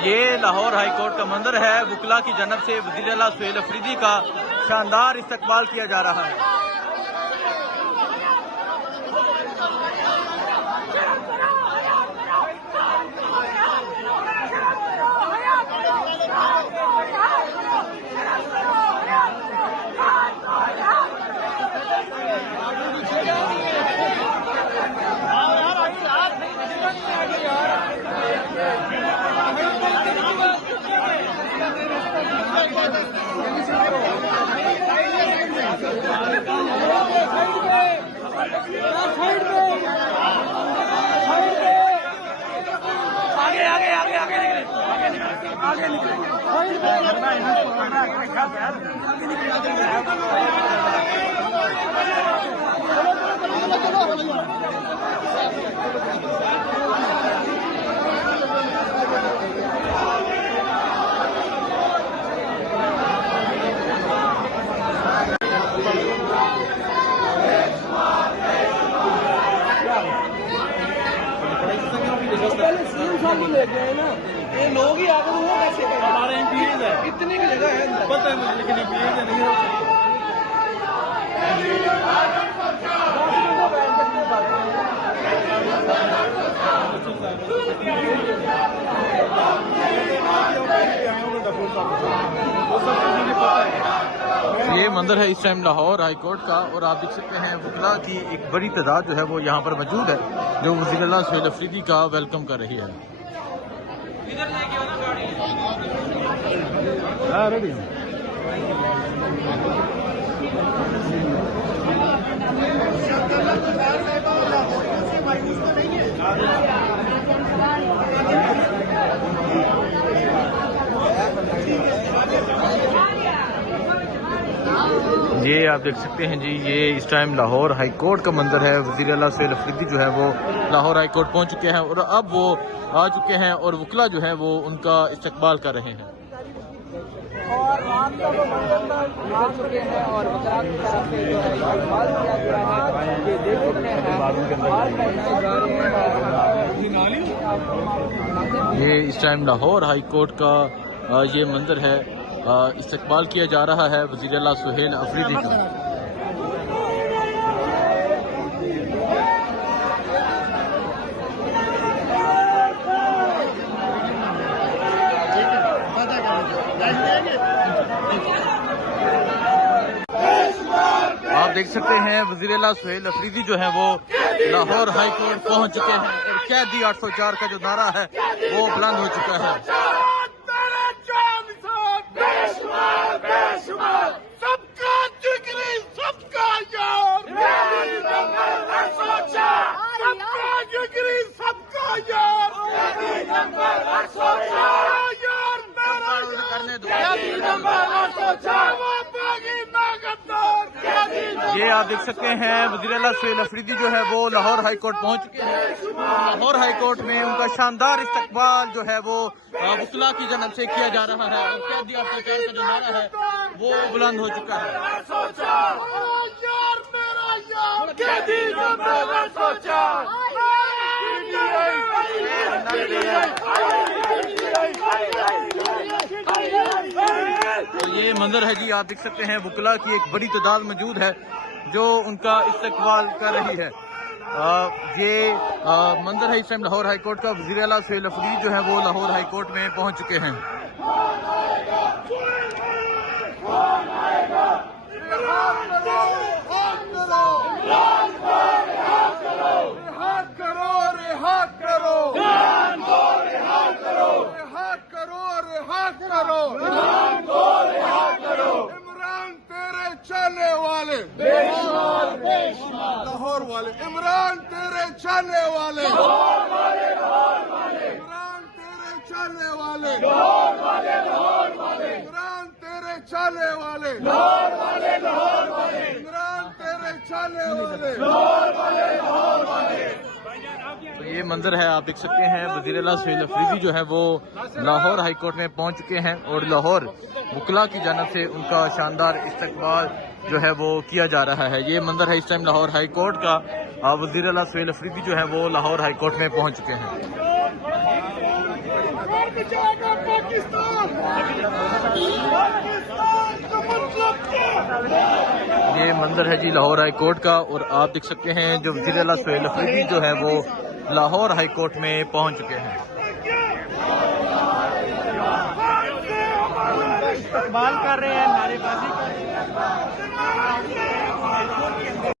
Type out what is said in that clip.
ये Lahore high court का मंदिर है। वकला की जानब से वज़ीर आला सुहेल अफरीदी का शानदार इस्तकबाल किया जा रहा है। ले गए ना ये लोग ही आकर वो कैसे हमारे एमपीएज है कितनी की जगह है पता है मुझे लेकिन एमपीएज है नहीं ये मंदिर है इस टाइम लाहौर हाई कोर्ट का और आप देख सकते हैं वकला की एक बड़ी तादाद जो है वो यहाँ पर मौजूद है जो वज़ीर आला सुहेल अफरीदी का वेलकम कर रही है। ये आप देख सकते हैं जी, ये इस टाइम लाहौर हाई कोर्ट का मंदिर है। वज़ीर आला सुहेल अफरीदी जो है वो लाहौर हाई कोर्ट पहुंच चुके हैं और अब वो आ चुके हैं और वकला जो है वो उनका इस्तकबाल कर रहे हैं। और रात का वो मंदिर आ चुके हैं और वकला की तरफ से जो है इस्तकबाल किया गया है। ये देख सकते हैं ये इस टाइम लाहौर हाई कोर्ट का ये मंदिर है। इस्तकबाल किया जा रहा है वज़ीर आला सुहेल अफरीदी का। आप देख सकते हैं वज़ीर आला सुहेल अफरीदी जो है वो लाहौर हाई कोर्ट पहुंच चुके हैं और कैदी 804 का जो नारा है वो बुलंद हो चुका है। सबका जिगरी सबका यार, सबका जिगरी सबका यार, यार मेरा करने दो। ये आप देख सकते हैं वज़ीर आला सुहेल अफरीदी जो है वो लाहौर हाई कोर्ट पहुंच चुके हैं। लाहौर हाई कोर्ट में उनका शानदार इस्तकबाल जो है वो वकला की जानब से किया जा रहा है और कैदी 804 का जो नारा है वो बुलंद हो चुका है। तो ये मंदिर है जी, आप देख सकते हैं वकला की एक बड़ी तादाद मौजूद है जो उनका इस्तकबाल कर रही है। ये मंदिर है इस टाइम लाहौर हाई कोर्ट का। वज़ीर आला सुहेल अफरीदी जो है वो लाहौर हाई कोर्ट में पहुंच चुके हैं। इमरान तेरे चाहने वाले, लाहौर वाले, इमरान तेरे चाहने वाले, इमरान तेरे चाहने वाले, इमरान तेरे चाहने वाले, इमरान तेरे चाहने वाले। तो ये मंदिर है, आप देख सकते हैं वज़ीर आला सुहेल अफरीदी जो है वो लाहौर हाई कोर्ट में पहुंच चुके हैं और लाहौर वकला की जानब से उनका शानदार इस्तकबाल जो है वो किया जा रहा है। ये मंदिर है इस टाइम लाहौर हाई कोर्ट का। वज़ीर आला सुहेल अफरीदी जो है वो लाहौर हाई कोर्ट में पहुंच चुके हैं। कौन बचाएगा पाकिस्तान? पाकिस्तान का मतलब क्या? ये मंजर है जी लाहौर हाई कोर्ट का, और आप देख सकते हैं जो वज़ीर आला सुहेल अफरीदी जो है वो लाहौर हाई कोर्ट में पहुंच चुके हैं। इस्तेमाल कर रहे हैं, नारेबाजी कर रहे हैं।